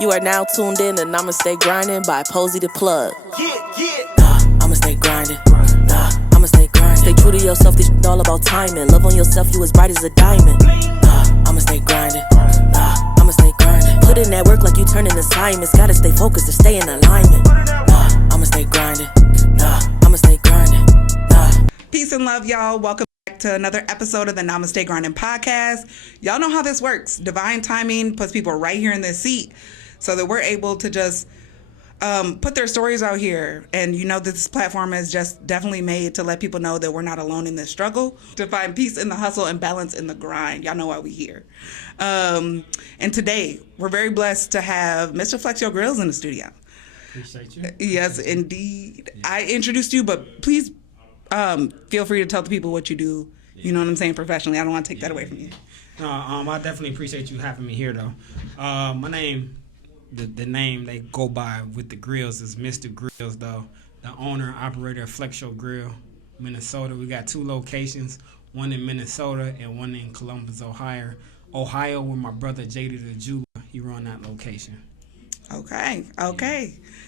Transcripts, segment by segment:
You are now tuned in to I'ma Stay Grinding by Posey the Plug. Yeah. I'ma stay grinding. I'ma stay grinding. Stay true to yourself, this shit all about timing. Love on yourself, you as bright as a diamond. I'ma stay grinding. I'ma stay grinding. Put in that work like you turning assignments. Gotta stay focused to stay in alignment. I'ma stay grinding. I'ma stay grinding. Peace and love, y'all. Welcome back to another episode of the I'ma Stay Grinding podcast. Y'all know how this works. Divine timing puts people right here in this seat so that we're able to just put their stories out here. And you know, this platform is just definitely made to let people know that we're not alone in this struggle, to find peace in the hustle and balance in the grind. Y'all know why we here. And today, we're very blessed to have Mr. Yo GRILLZ in the studio. Appreciate you. Yes, indeed. Yeah. I introduced you, but please feel free to tell the people what you do. You know what I'm saying, professionally. I don't want to take that away from you. No, I definitely appreciate you having me here, though. My name, the name they go by with the grills is Mr. GRILLZ, though. The owner and operator of Yo GRILLZ Minnesota. We got 2 locations, one in Minnesota and one in Columbus, Ohio. Ohio, where my brother JD the Jeweler, he run that location. Okay.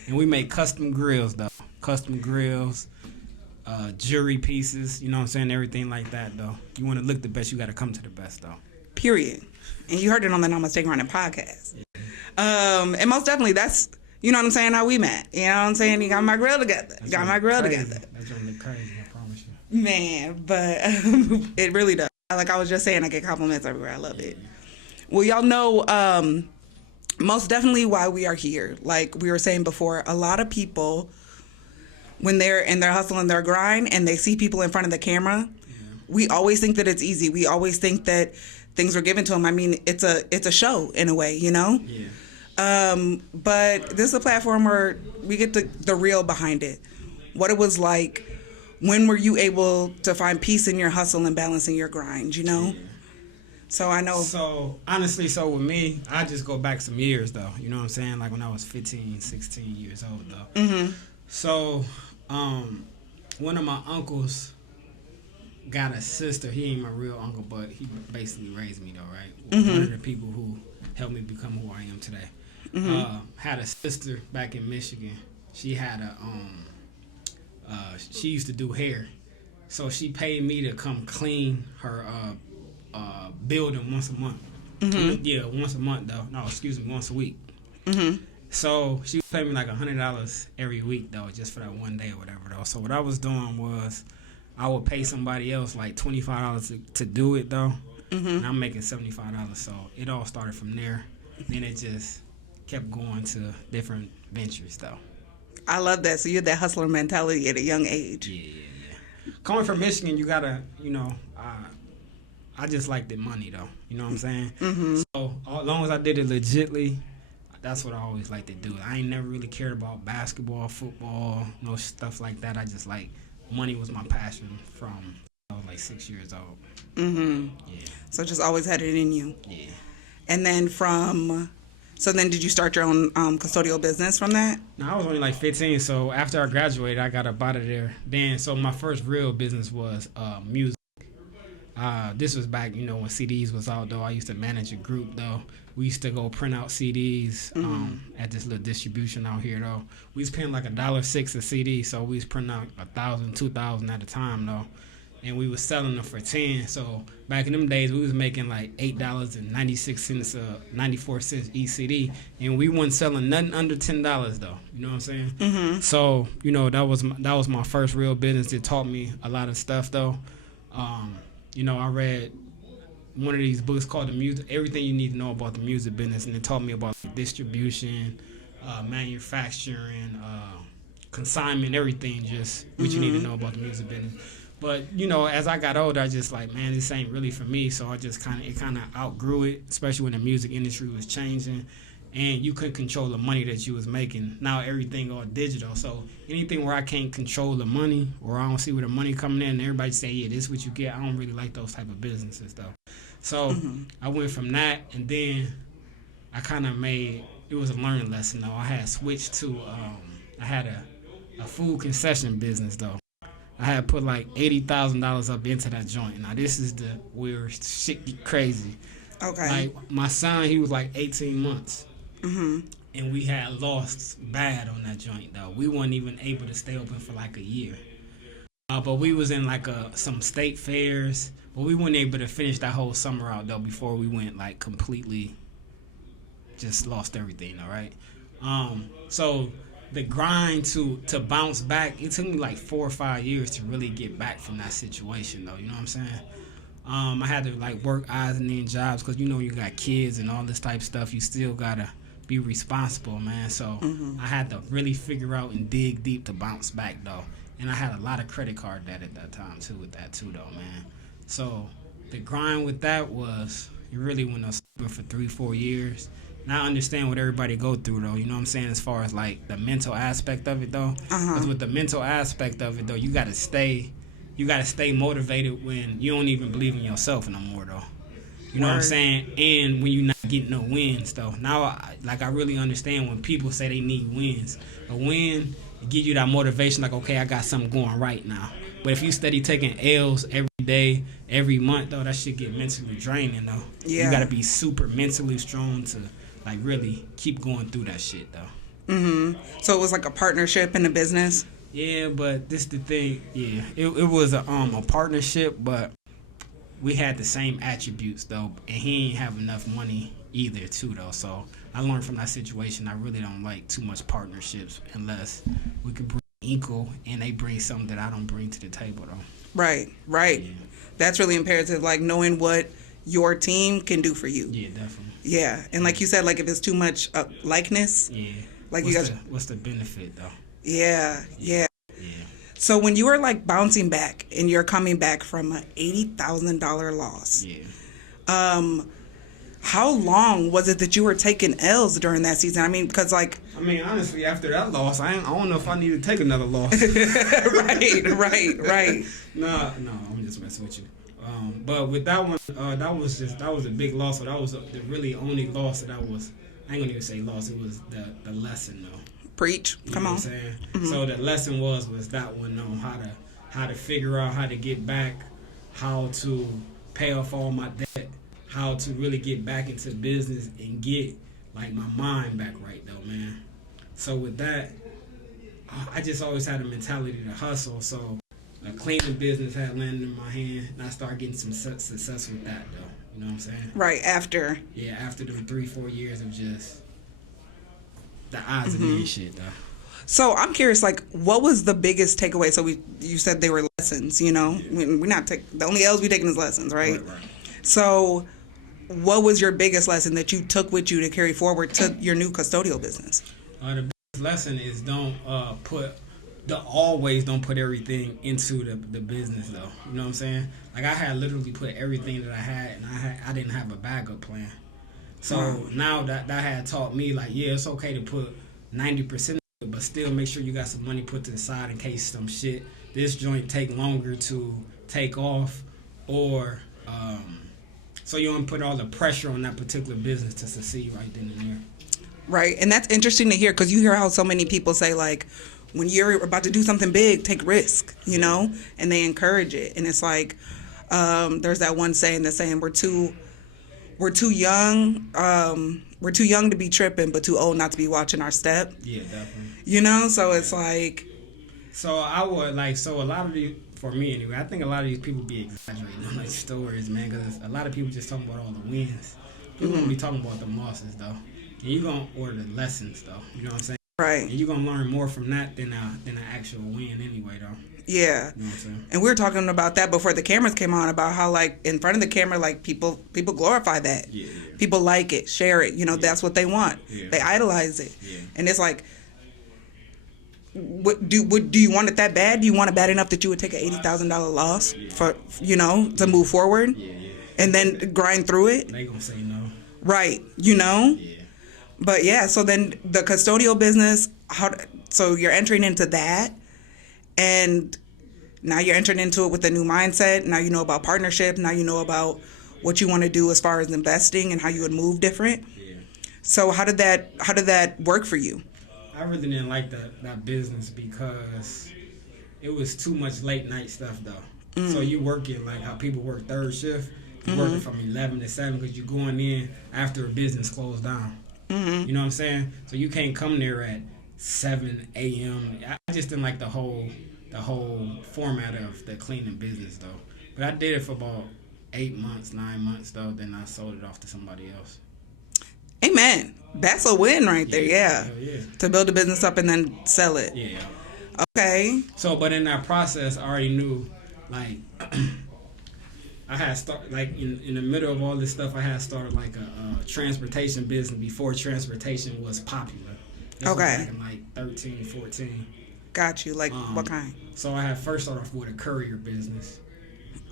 And we make custom grills, though. Custom grills. Jewelry pieces, you know what I'm saying, everything like that, though. You want to look the best, you got to come to the best, though. Period. And you heard it on the I'ma Stay Grinding podcast. Yeah. And most definitely, that's, you know what I'm saying, how we met. You know what I'm saying? You got my grill together. That's gonna look crazy, I promise you. Man, but it really does. Like I was just saying, I get compliments everywhere. I love it. Well, y'all know most definitely why we are here. Like we were saying before, a lot of people, when they're in their hustle and their grind and they see people in front of the camera, we always think that it's easy. We always think that things were given to them. I mean, it's a show in a way, you know? Yeah. But this is a platform where we get the real behind it. What it was like. When were you able to find peace in your hustle and balance in your grind, you know? Yeah. So I know. So honestly, with me, I just go back some years, though. You know what I'm saying? Like when I was 15, 16 years old, though. Mm-hmm. So, one of my uncles got a sister. He ain't my real uncle, but he basically raised me, though, right? Mm-hmm. One of the people who helped me become who I am today. Mm-hmm. Had a sister back in Michigan. She had she used to do hair. So she paid me to come clean her building once a month. Mm-hmm. Yeah, once a month, though. No, excuse me, once a week. Mm-hmm. So she paid me like $100 every week, though, just for that one day or whatever, though. So what I was doing was I would pay somebody else like $25 to do it, though. Mm-hmm. And I'm making $75. So it all started from there. Then it just kept going to different ventures, though. I love that. So you had that hustler mentality at a young age. Yeah. Coming from Michigan, you got to, you know, I just like the money, though. You know what I'm saying? Mm-hmm. So as long as I did it legitly, that's what I always like to do. I ain't never really cared about basketball, football, no stuff like that. I just like, money was my passion from I was like 6 years old. Mm-hmm. Yeah. So just always had it in you. Yeah. And then then did you start your own custodial business from that? No, I was only like 15. So after I graduated, I got up out of there. Then, so my first real business was music. This was back, you know, when CDs was out, though. I used to manage a group, though. We used to go print out CDs at this little distribution out here, though. We was paying like $1.06 a CD, so we was printing out 1,000, 2,000 at a time, though. And we was selling them for 10. So back in them days, we was making like $8.96, 94 cents each CD, and we wasn't selling nothing under $10, though. You know what I'm saying? Mm-hmm. So you know that was my first real business. It taught me a lot of stuff, though. You know, I read one of these books called Everything You Need to Know About the Music Business, and it taught me about distribution, manufacturing, consignment, everything, just what you need to know about the music business. But, you know, as I got older, I just like, man, this ain't really for me, so I just kind of outgrew it, especially when the music industry was changing, and you couldn't control the money that you was making. Now everything all digital, so anything where I can't control the money or I don't see where the money coming in, and everybody say, yeah, this is what you get. I don't really like those type of businesses, though. So I went from that, and then I kind of it was a learning lesson, though. I had switched to, I had a food concession business, though. I had put like $80,000 up into that joint. Now this is the where shit get crazy. Okay. Like my son, he was like 18 months. and we had lost bad on that joint though. We weren't even able to stay open for like a year. But we was in like some state fairs, but we weren't able to finish that whole summer out though before we went like completely just lost everything, all right? So the grind to bounce back, it took me like 4 or 5 years to really get back from that situation though, you know what I'm saying? I had to like work odds and ends jobs because you know you got kids and all this type of stuff. You still gotta be responsible, man. So I had to really figure out and dig deep to bounce back though. And I had a lot of credit card debt at that time too with that too though, man. So the grind with that was you really went on for 3-4 years. And I understand what everybody go through though, you know what I'm saying, as far as like the mental aspect of it though. Because with the mental aspect of it though, you gotta stay motivated when you don't even believe in yourself no more though. You know what I'm saying? And when you're not getting no wins though. Now I really understand when people say they need wins. A win give you that motivation like, okay, I got something going right now. But if you steady taking L's every day, every month though, that shit get mentally draining though. You gotta be super mentally strong to like really keep going through that shit though. So it was like a partnership in the business? Yeah, but this the thing. Yeah, it was a partnership, but we had the same attributes though, and he ain't have enough money either too though. So I learned from that situation I really don't like too much partnerships unless we could bring equal and they bring something that I don't bring to the table though. Right. Yeah. That's really imperative, like knowing what your team can do for you. Yeah, definitely. Yeah, and like you said, like if it's too much likeness. Yeah. Like what's the benefit though? Yeah. So when you were like bouncing back and you're coming back from an $80,000 loss. Yeah. How long was it that you were taking L's during that season? I mean, because like... I mean, honestly, after that loss, I don't know if I need to take another loss. Right. No, I'm just messing with you. But with that one, that was a big loss. So that was the really only loss that I ain't gonna even say loss. It was the lesson though. Preach. You Come know on. What I'm saying? So the lesson was that one on how to figure out how to get back, how to pay off all my debt, how to really get back into business and get like my mind back right though, man. So with that, I just always had a mentality to hustle. So a cleaning business had landed in my hand, and I started getting some success with that though. You know what I'm saying? Right after. Yeah, after them 3-4 years of just the odds of me and shit though. So I'm curious, like, what was the biggest takeaway? So you said they were lessons, you know? We're not the only L's we taking is lessons, right? Right. So what was your biggest lesson that you took with you to carry forward to your new custodial business? The biggest lesson is always don't put everything into the business though. You know what I'm saying? Like I had literally put everything that I had, and I didn't have a backup plan. So now that had taught me like, yeah, it's okay to put 90%, but still make sure you got some money put to the side in case some shit this joint take longer to take off, or so you don't put all the pressure on that particular business to succeed right then and there. Right, and that's interesting to hear because you hear how so many people say like, when you're about to do something big, take risk, you know, and they encourage it. And it's like, there's that one saying that's saying we're too young to be tripping, but too old not to be watching our step. Yeah, definitely. You know, so it's like. So I would like, so a lot of these, for me anyway, I think a lot of these people be exaggerating on like stories, man, because a lot of people just talking about all the wins. People don't be talking about the losses though. And you're gonna order the lessons though. You know what I'm saying? Right. And you're gonna learn more from that than an actual win anyway though. Yeah. You know what I'm saying? And we were talking about that before the cameras came on, about how like in front of the camera, like people glorify that. Yeah. People like it, share it. You know, that's what they want. Yeah. They idolize it. Yeah. And it's like, do you want it that bad? Do you want it bad enough that you would take an $80,000 loss for, you know, to move forward? Yeah. And then grind through it? They gonna say no. Right. You know? Yeah. But yeah, so then the custodial business, so you're entering into that, and now you're entering into it with a new mindset. Now you know about partnership. Now you know about what you want to do as far as investing and how you would move different. Yeah. So how did that work for you? I really didn't like that business because it was too much late night stuff though. So you working like how people work third shift. You working from 11 to 7 because you're going in after a business closed down. You know what I'm saying? So you can't come there at 7 a.m. I just didn't like the whole format of the cleaning business though. But I did it for about 8 months, 9 months though. Then I sold it off to somebody else. Amen. That's a win right there. Yeah. Yeah. To build a business up and then sell it. Yeah. Okay. So, but in that process, I already knew, like, I had started, like, in the middle of all this stuff, I had started, like, a transportation business before transportation was popular. This was back in, like, 13, 14. Got you. Like, what kind? So I had first started off with a courier business.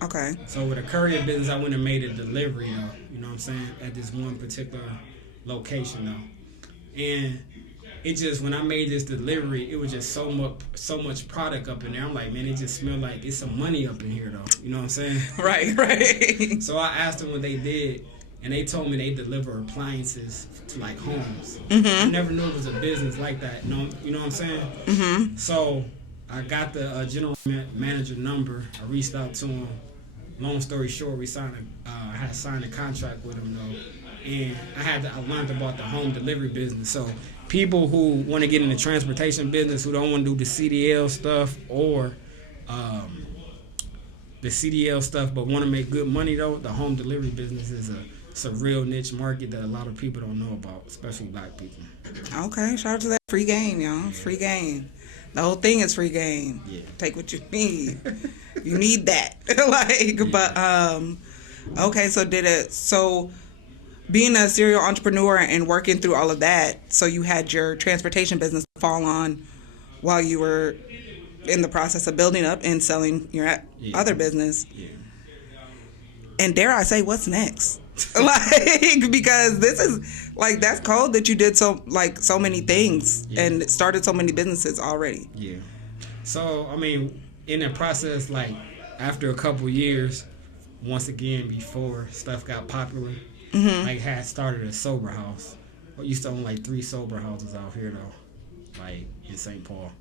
Okay. So with a courier business, I went and made a delivery, though. You know what I'm saying? At this one particular location, though. And it just, when I made this delivery, it was just so much product up in there. I'm like, man, it just smelled like it's some money up in here, though. You know what I'm saying? Right. So I asked them what they did, and they told me they deliver appliances to, like, homes. Mm-hmm. I never knew it was a business like that. You know what I'm saying? Mm-hmm. So I got the general manager number. I reached out to him. Long story short, I had signed a contract with him, though. And I learned about the home delivery business. So people who want to get in the transportation business, who don't want to do the CDL stuff or the CDL stuff, but want to make good money, though, the home delivery business is a real niche market that a lot of people don't know about, especially black people. Okay. Shout out to that free game, y'all. Free game. The whole thing is free game. Yeah. Take what you need. You need that. Okay, so being a serial entrepreneur and working through all of that, so you had your transportation business fall on while you were in the process of building up and selling your other business. Yeah. And dare I say, what's next? Like, because this is, like, that's cold that you did so many things and started so many businesses already. Yeah. So, I mean, in the process, like, after a couple years, once again, before stuff got popular, like, had started a sober house. I used to own, like, 3 sober houses out here, though, like, in St. Paul.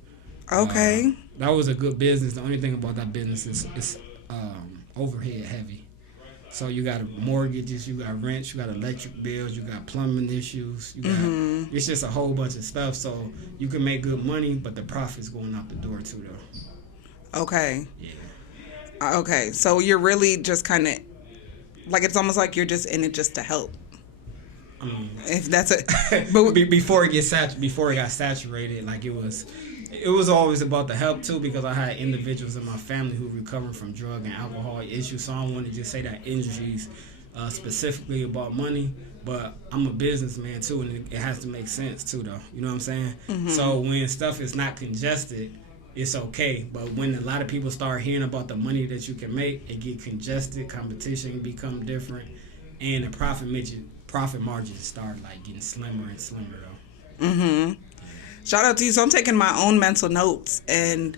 Okay. That was a good business. The only thing about that business is it's overhead heavy. So you got mortgages, you got rent, you got electric bills, you got plumbing issues, you got it's just a whole bunch of stuff. So you can make good money, but the profit's going out the door too, though. Okay. Yeah. Okay. So you're really just kind of like, it's almost like you're just in it just to help. If that's it. But before it got saturated, like, it was always about the help too, because I had individuals in my family who recovered from drug and alcohol issues. So I don't want to just say that industry's specifically about money, but I'm a businessman too, and it has to make sense too, though. You know what I'm saying? So when stuff is not congested, it's okay. But when a lot of people start hearing about the money that you can make, it get congested, competition become different, and the profit margins start, like, getting slimmer and slimmer, though. Shout out to you. So I'm taking my own mental notes, and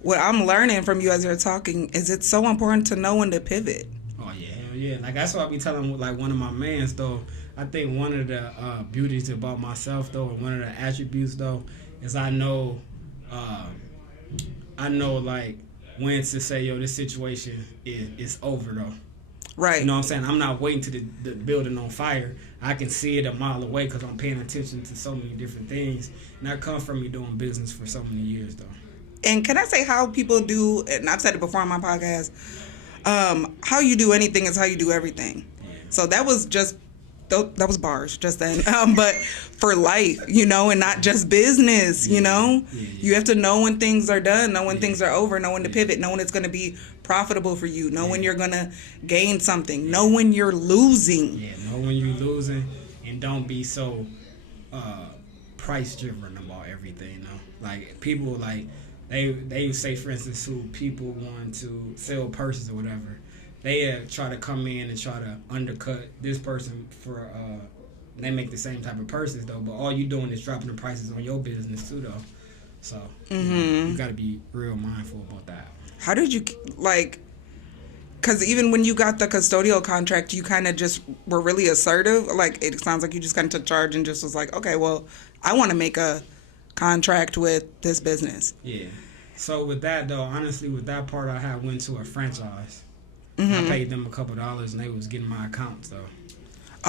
what I'm learning from you as you're talking is it's so important to know when to pivot. Oh yeah, hell yeah. Like, that's what I be telling, like, one of my mans, though. I think one of the beauties about myself, though, and one of the attributes, though, is I know like, when to say, yo, this situation is over, though. Right. You know what I'm saying? I'm not waiting to the building on fire. I can see it a mile away because I'm paying attention to so many different things. And that comes from me doing business for so many years, though. And can I say how people do, and I've said it before on my podcast, how you do anything is how you do everything. Yeah. So that was bars just then. But for life, you know, and not just business, you know. You have to know when things are done, know when things are over, know when to pivot, know when it's going to be profitable for you, know when you're going to gain something, know when you're losing. Yeah, know when you're losing, and don't be so price driven about everything, though. Like, people, like, they say, for instance, who people want to sell purses or whatever, they try to come in and try to undercut this person for they make the same type of purses, though, but all you doing is dropping the prices on your business too, though. So you got to be real mindful about that. How did you, like, because even when you got the custodial contract, you kind of just were really assertive. Like, it sounds like you just kind of took charge and just was like, okay, well, I want to make a contract with this business. Yeah. So with that, though, honestly, with that part, I went to a franchise. I paid them a couple $, and they was getting my accounts, though.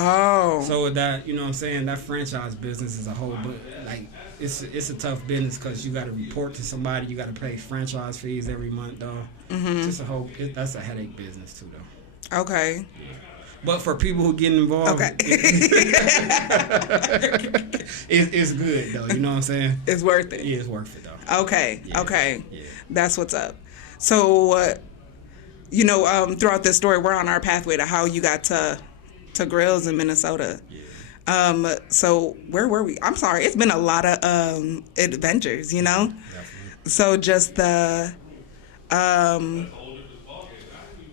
Oh. So with that, you know what I'm saying, that franchise business is a whole, but like it's a tough business because you got to report to somebody, you got to pay franchise fees every month, though. It's just a whole. That's a headache business too, though. Okay. But for people who get involved, Okay. it's good though. You know what I'm saying? It's worth it. Yeah, it's worth it though. Okay. Yeah. Okay. Yeah. That's what's up. So, throughout this story, we're on our pathway to how you got to GRILLZ in Minnesota. Yeah. So where were we? I'm sorry. It's been a lot of adventures, you know? Definitely. So just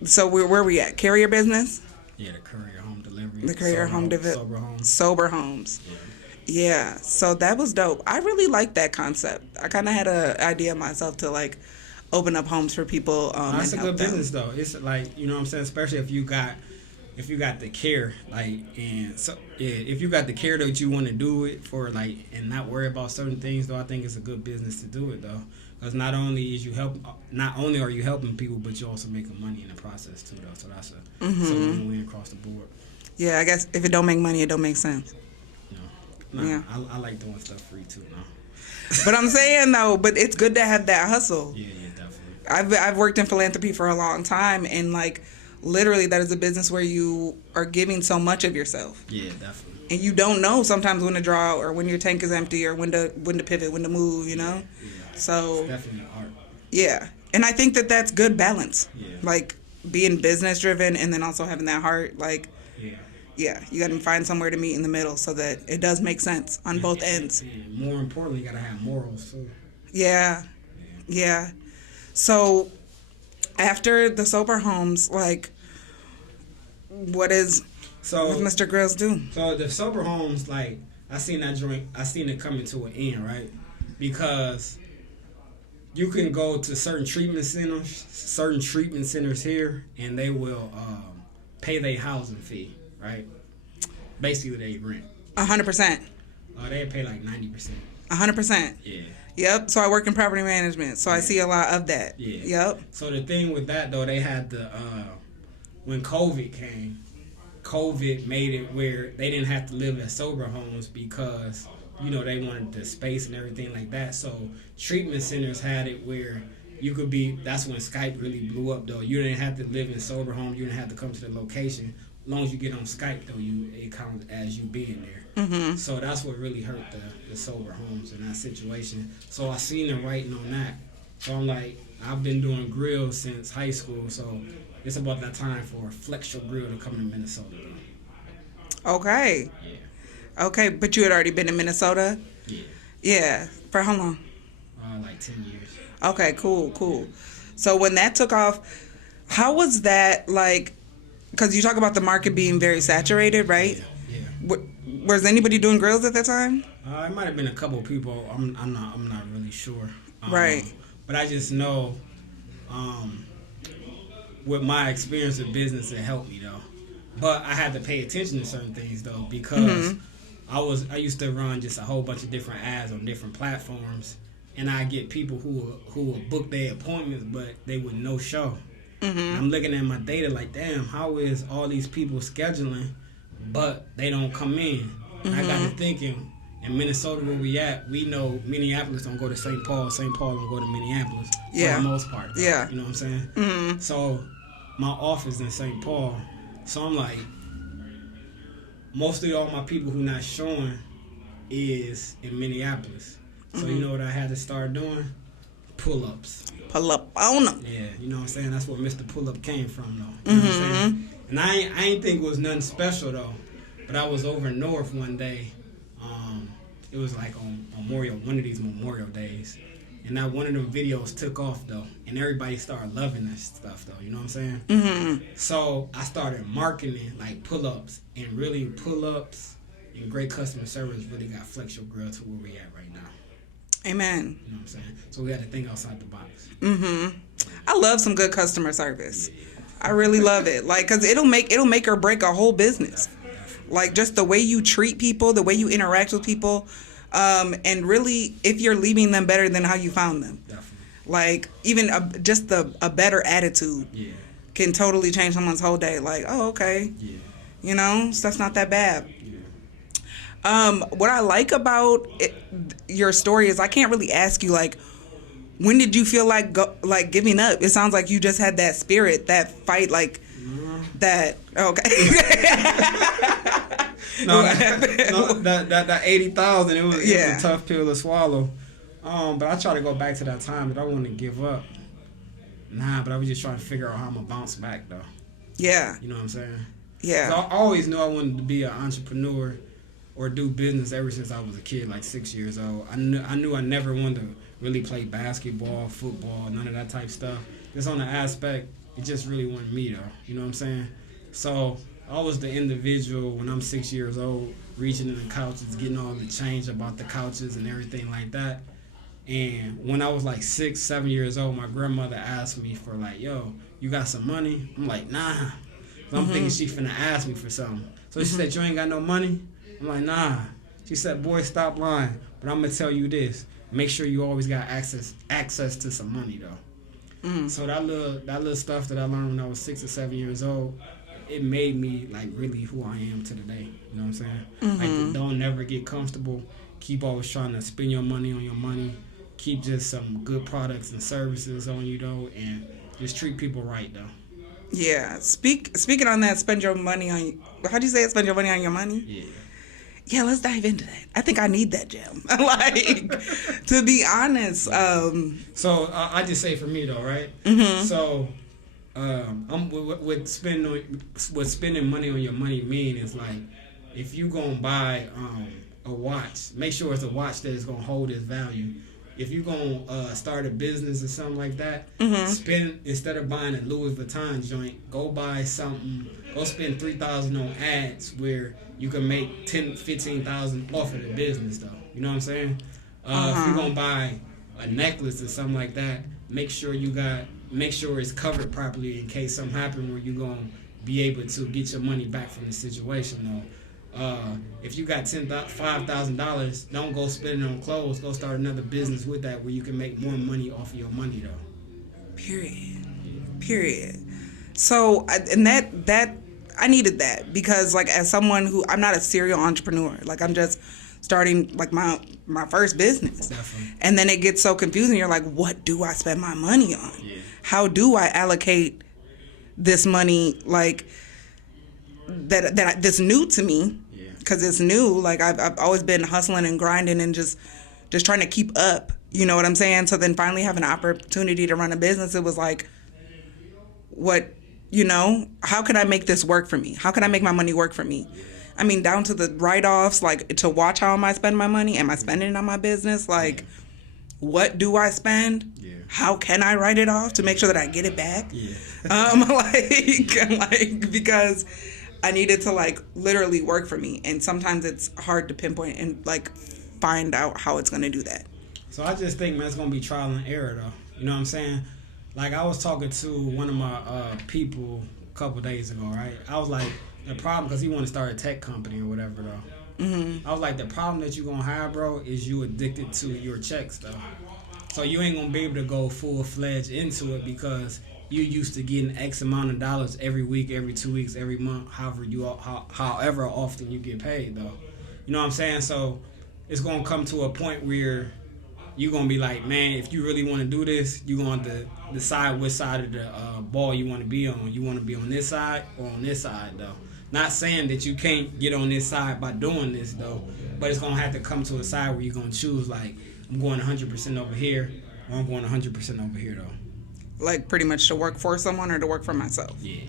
so where were we at? Carrier business? Yeah, the courier home delivery. The courier home delivery. Sober homes. Sober homes. Yeah. So that was dope. I really liked that concept. I kind of had an idea myself to like open up homes for people. That's a and good help them. business though. It's like, you know what I'm saying, especially if you got the care, like, and so yeah, if you got the care that you want to do it for, like, and not worry about certain things, though, I think it's a good business to do it though, because not only are you helping people, but you're also making money in the process too, though. So that's a win-win across the board. Yeah, I guess if it don't make money, it don't make sense. No, Yeah. I like doing stuff free too. No. But I'm saying though, but it's good to have that hustle. Yeah, definitely. I've worked in philanthropy for a long time, and like literally that is a business where you are giving so much of yourself. Yeah, definitely. And you don't know sometimes when to draw or when your tank is empty or when to pivot, when to move, you know? Yeah. So It's definitely art. yeah. And I think that that's good balance. Yeah. Like being business driven and then also having that heart, like Yeah. you got to find somewhere to meet in the middle so that it does make sense on both ends. And more importantly, you gotta have morals too. Yeah. Yeah. So after the sober homes, like, what does Mr. GRILLZ do? So the sober homes, like, I seen it coming to an end, right? Because you can go to certain treatment centers here, and they will pay their housing fee, right? Basically, they rent. 100%. They pay like 90%. 100%. Yeah. Yep. So I work in property management, so I see a lot of that. Yeah. Yep. So the thing with that though, they had when COVID came, COVID made it where they didn't have to live at sober homes because, you know, they wanted the space and everything like that. So treatment centers had it where you could be. That's when Skype really blew up though. You didn't have to live in sober homes. You didn't have to come to the location. As long as you get on Skype though, it counts as you being there. Mm-hmm. So that's what really hurt the sober homes in that situation. So I seen the writing on that. So I'm like, I've been doing grills since high school. So it's about that time for Flex Your Grill to come to Minnesota. Okay. Yeah. Okay, but you had already been in Minnesota? Yeah. Yeah. For how long? Like 10 years. Okay, cool. So when that took off, how was that like? Because you talk about the market being very saturated, right? Yeah. Was anybody doing grills at that time? It might have been a couple of people. I'm not really sure. Right. But I just know, with my experience in business, it helped me though. But I had to pay attention to certain things though because I used to run just a whole bunch of different ads on different platforms, and I get people who will book their appointments, but they would no show. Mm-hmm. I'm looking at my data like, damn, how is all these people scheduling, but they don't come in? Mm-hmm. I got to thinking, in Minnesota where we at, we know Minneapolis don't go to St. Paul. St. Paul don't go to Minneapolis for the most part. Though, yeah. You know what I'm saying? Mm-hmm. So my office in St. Paul. So I'm like, mostly all my people who not showing is in Minneapolis. So you know what I had to start doing? Pull-ups. Pull up on them. Yeah, you know what I'm saying? That's where Mr. Pull-Up came from, though. You know what I'm saying? And I ain't think it was nothing special, though. But I was over north one day. It was like on one of these Memorial Days. And that one of them videos took off, though. And everybody started loving that stuff, though. You know what I'm saying? Mm-hmm. So I started marketing, like, pull-ups. And really, pull-ups and great customer service really got Flex Your Grill to where we at right now. Amen. You know what I'm saying? So we had to think outside the box. Mm-hmm. I love some good customer service. I really love it. Like, cause it'll make or break a whole business. Like just the way you treat people, the way you interact with people, and really if you're leaving them better than how you found them. Definitely. Like even a better attitude can totally change someone's whole day. Like, oh, okay. Yeah. You know, stuff's not that bad. What I like about your story is I can't really ask you, like, when did you feel like giving up? It sounds like you just had that spirit, that fight, like that. Okay. that 80,000. It was a tough pill to swallow. But I try to go back to that time that I want to give up. Nah, but I was just trying to figure out how I'm gonna bounce back though. Yeah. You know what I'm saying? Yeah. So I always knew I wanted to be an entrepreneur or do business ever since I was a kid, like 6 years old. I knew I never wanted to really play basketball, football, none of that type stuff. Just on the aspect, it just really wasn't me though. You know what I'm saying? So I was the individual when I'm 6 years old, reaching in the couches, getting all the change about the couches and everything like that. And when I was like 6, 7 years old, my grandmother asked me for like, yo, you got some money? I'm like, nah. So I'm thinking she finna ask me for something. So she said, you ain't got no money? I'm like, nah. She said, boy, stop lying. But I'm gonna tell you this. Make sure you always got access to some money though. So that little stuff that I learned when I was 6 or 7 years old, it made me like really who I am to today. You know what I'm saying? Like, don't never get comfortable. Keep always trying to spend your money on your money. Keep just some good products and services on you though, and just treat people right though. Yeah. Speaking on that, spend your money on. How do you say it? Spend your money on your money. Yeah. Yeah, let's dive into that. I think I need that, Jim. Like, to be honest. So I just say for me though, right? So I'm with spending money on your money mean is like, if you gonna buy a watch, make sure it's a watch that is gonna hold its value. If you gonna start a business or something like that, spend, instead of buying a Louis Vuitton joint, go buy something. Go spend $3,000 on ads where you can make $10,000-$15,000 off of the business though. You know what I'm saying? If you're gonna buy a necklace or something like that, make sure it's covered properly in case something happens where you're gonna be able to get your money back from the situation though. If you got $5,000, don't go spend it on clothes. Go start another business with that where you can make more money off of your money though. Period. So, and that I needed that because, like, as someone who, I'm not a serial entrepreneur. Like, I'm just starting, like, my first business. Definitely. And then it gets so confusing. You're like, what do I spend my money on? Yeah. How do I allocate this money, like, that's new to me? Because it's new. Like, I've always been hustling and grinding and just trying to keep up. You know what I'm saying? So then finally having an opportunity to run a business, it was like, what, you know, how can I make this work for me? How can I make my money work for me? I mean, down to the write-offs, like, to watch how am I spend my money? Am I spending it on my business? Like, what do I spend? Yeah. How can I write it off to make sure that I get it back? Yeah. like, because I need it to, like, literally work for me. And sometimes it's hard to pinpoint and, like, find out how it's going to do that. So I just think, man, it's going to be trial and error, though. You know what I'm saying? Like, I was talking to one of my people a couple days ago, right? I was like, the problem, because he wanted to start a tech company or whatever, though. I was like, the problem that you're going to have, bro, is you addicted to your checks, though. So you ain't going to be able to go full-fledged into it because you used to getting X amount of dollars every week, every 2 weeks, every month, however often you get paid, though. You know what I'm saying? So it's going to come to a point where you're going to be like, man, if you really want to do this, you're going to decide which side of the ball you want to be on. You want to be on this side or on this side, though. Not saying that you can't get on this side by doing this, though, but it's going to have to come to a side where you're going to choose, like, I'm going 100% over here or I'm going 100% over here, though. Like, pretty much to work for someone or to work for myself? Yeah.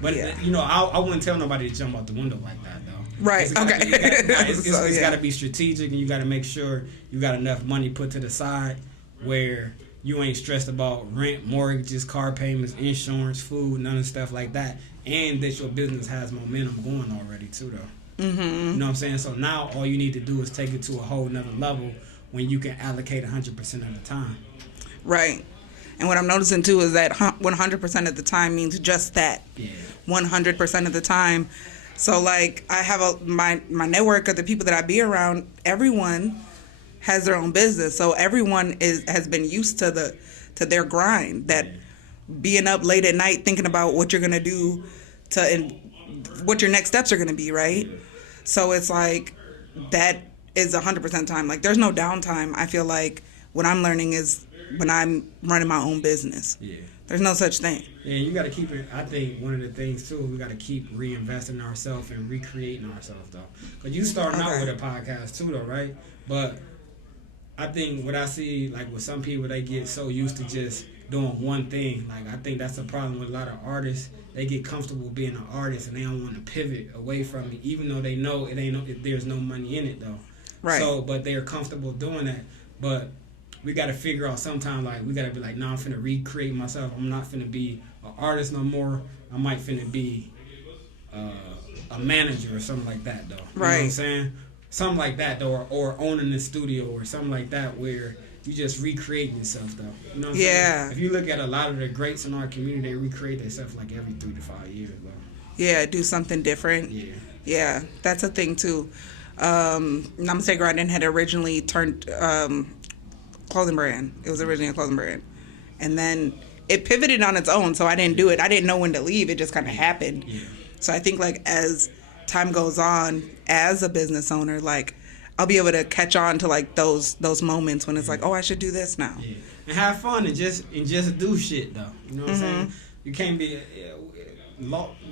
But, you know, I wouldn't tell nobody to jump out the window like that, though. Right, okay. It's got to be strategic, and you got to make sure you got enough money put to the side where you ain't stressed about rent, mortgages, car payments, insurance, food, none of stuff like that, and that your business has momentum going already, too, though. You know what I'm saying? So now all you need to do is take it to a whole nother level when you can allocate 100% of the time. Right. And what I'm noticing, too, is that 100% of the time means just that. Yeah. 100% of the time. So, like, I have my network of the people that I be around, everyone has their own business. So everyone has been used to their grind, that being up late at night thinking about what you're going to do to what your next steps are going to be, right? Yeah. So it's like that is 100% time. Like there's no downtime. I feel like what I'm learning is when I'm running my own business. Yeah. There's no such thing. Yeah, you got to keep it. I think one of the things too, we got to keep reinvesting ourselves and recreating ourselves though. Cause you starting out with a podcast too though, right? But I think what I see, like with some people, they get so used to just doing one thing. Like I think that's the problem with a lot of artists. They get comfortable being an artist and they don't want to pivot away from it, even though they know there's no money in it though. Right. So, but they're comfortable doing that. But we got to figure out sometime, like, we got to be like, no, I'm finna recreate myself. I'm not finna be an artist no more. I might finna be a manager or something like that, though. You know what I'm saying? Something like that, though, or owning the studio or something like that where you just recreate yourself, though. You know what I'm saying? If you look at a lot of the greats in our community, they recreate themselves like every 3 to 5 years, though. Yeah, do something different. Yeah, that's a thing, too. Namaste Garden had originally turned clothing brand. It was originally a clothing brand. And then it pivoted on its own, so I didn't do it. I didn't know when to leave. It just kind of happened. Yeah. So I think, like, as time goes on, as a business owner, like, I'll be able to catch on to, like, those moments when it's like, oh, I should do this now. Yeah. And have fun and just do shit, though. You know what I'm saying? You can't be...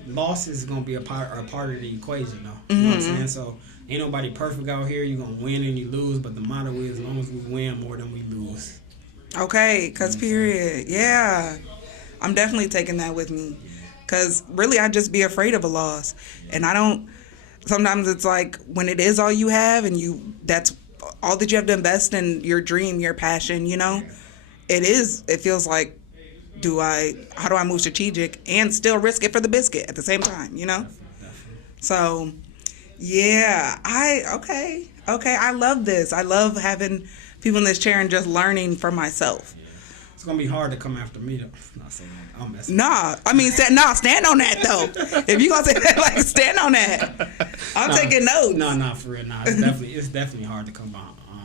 loss is going to be a part of the equation, though. You know what I'm saying? So... ain't nobody perfect out here. You're going to win and you lose, but the motto is as long as we win more than we lose. Okay, because period. Yeah. I'm definitely taking that with me. Because really, I'd just be afraid of a loss. And I don't... sometimes it's like when it is all you have and that's all that you have to invest in, your dream, your passion, you know? It feels like, how do I move strategic and still risk it for the biscuit at the same time, you know? So... yeah, okay. I love this. I love having people in this chair and just learning from myself. It's gonna be hard to come after me though. Not saying that. I'm messing. Nah, I mean, stand on that though. If you gonna say that, like, stand on that. I'm taking notes. No, for real. Nah, it's definitely hard to come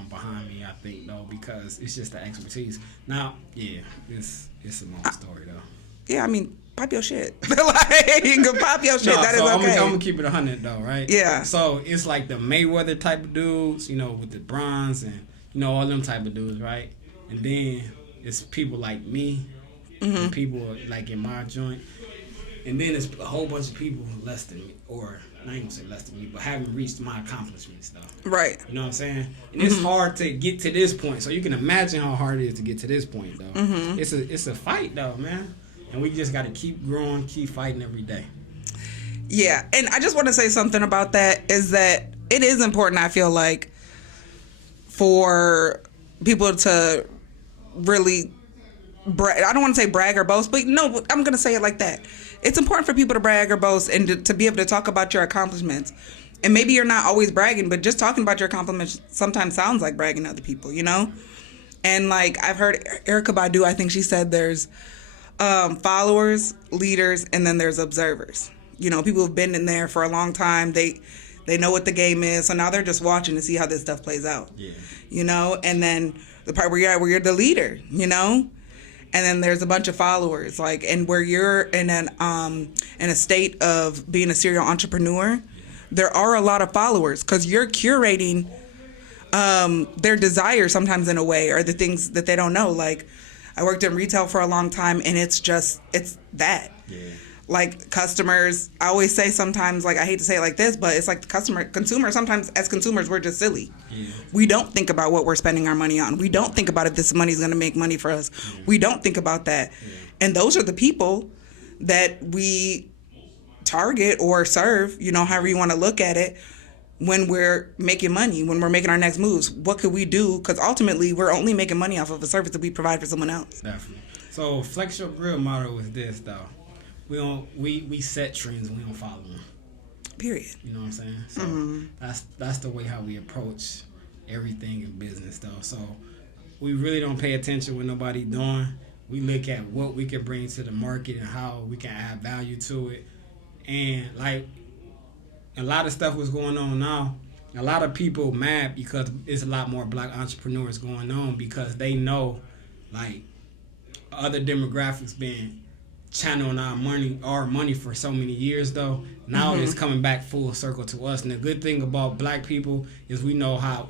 behind me. I think though, because it's just the expertise. Now, yeah, it's a long story though. Yeah, I mean. Pop your shit. Like, you can pop your shit. That is okay. I'm gonna keep it 100 though, right? Yeah. So it's like the Mayweather type of dudes, you know, with the bronze and all them type of dudes, right? And then it's people like me, and people like in my joint, and then it's a whole bunch of people less than me, or I ain't gonna say less than me, but haven't reached my accomplishments though. Right. You know what I'm saying? And it's hard to get to this point, so you can imagine how hard it is to get to this point though. It's a fight though, man. And we just got to keep growing, keep fighting every day. Yeah, and I just want to say something about that is that it is important, I feel like, for people to really I don't want to say brag or boast, but no, I'm going to say it like that. It's important for people to brag or boast and to be able to talk about your accomplishments. And maybe you're not always bragging, but just talking about your accomplishments sometimes sounds like bragging to other people, you know? And, like, I've heard Erykah Badu, I think she said there's... followers, leaders, and then there's observers. You know, people who've been in there for a long time. They know what the game is, so now they're just watching to see how this stuff plays out. Yeah. You know, and then the part where you're the leader, you know, and then there's a bunch of followers, like, and where you're in a state of being a serial entrepreneur, there are a lot of followers because you're curating their desires sometimes in a way, or the things that they don't know, like. I worked in retail for a long time, and it's that. Yeah. Like, customers, I always say sometimes, like, I hate to say it like this, but it's like the consumer, sometimes as consumers, we're just silly. Yeah. We don't think about what we're spending our money on. We don't think about if this money is going to make money for us. Yeah. We don't think about that. Yeah. And those are the people that we target or serve, you know, however you want to look at it, when we're making money, when we're making our next moves. What could we do? Because ultimately, we're only making money off of a service that we provide for someone else. Definitely. So, Flex Your Grill motto is this, though. We set trends and we don't follow them. Period. You know what I'm saying? So that's the way how we approach everything in business, though. So we really don't pay attention what nobody doing. We look at what we can bring to the market and how we can add value to it. And, like, a lot of stuff was going on now. A lot of people mad because it's a lot more black entrepreneurs going on because they know, like, other demographics being channeling our money for so many years though. Now it's coming back full circle to us. And the good thing about black people is we know how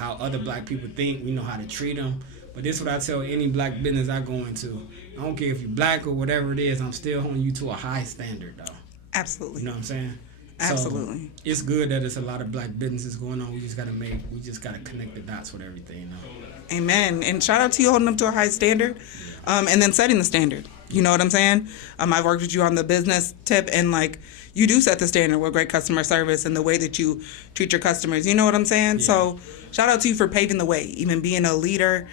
other black people think. We know how to treat them. But this is what I tell any black business I go into. I don't care if you're black or whatever it is. I'm still holding you to a high standard though. Absolutely. You know what I'm saying? Absolutely. So it's good that there's a lot of black businesses going on. We just gotta connect the dots with everything though. Amen. And shout out to you holding them to a high standard, and then setting the standard. You know what I'm saying? I've worked with you on the business tip, and like you do set the standard with great customer service and the way that you treat your customers. You know what I'm saying? Yeah. So shout out to you for paving the way, even being a leader,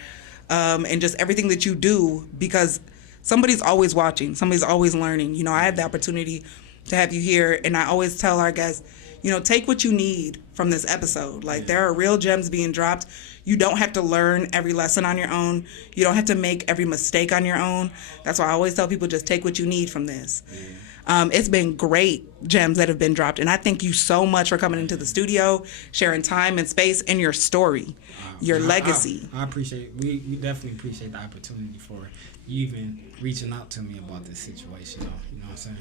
and just everything that you do, because somebody's always watching, somebody's always learning. You know, I had the opportunity to have you here, and I always tell our guests, you know, take what you need from this episode. Like, there are real gems being dropped. You don't have to learn every lesson on your own. You don't have to make every mistake on your own. That's why I always tell people, just take what you need from this. It's been great gems that have been dropped, and I thank you so much for coming into the studio, sharing time and space, and your story, your legacy. I appreciate, we definitely appreciate the opportunity for you even reaching out to me about this situation, though. You know what I'm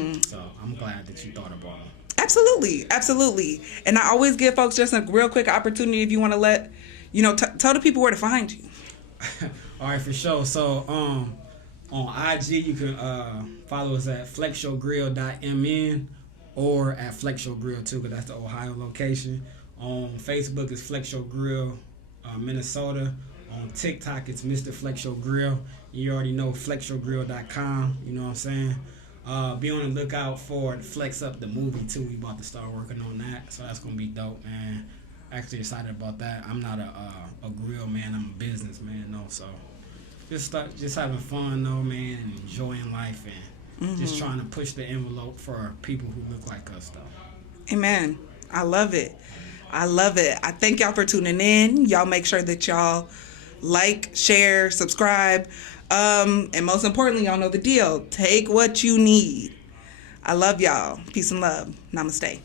saying? So I'm glad that you thought about it. Absolutely, absolutely. And I always give folks just a real quick opportunity, if you want to let, you know, tell the people where to find you. All right, for sure. So on IG, you can follow us at flexyogrill.mn or at Flex Your Grill too, because that's the Ohio location. On Facebook, it's Flex Your Grill Minnesota. On TikTok, it's Mr. Flex Your Grill. You already know flexyourgrill.com. You know what I'm saying? Be on the lookout for Flex Up the movie too. We about to start working on that, so that's gonna be dope, man. Actually excited about that. I'm not a grill man. I'm a business man, no. So just having fun though, man, and enjoying life, and just trying to push the envelope for people who look like us though. Amen. I love it. I love it. I thank y'all for tuning in. Y'all make sure that y'all like, share, subscribe. And most importantly, y'all know the deal. Take what you need. I love y'all. Peace and love. Namaste.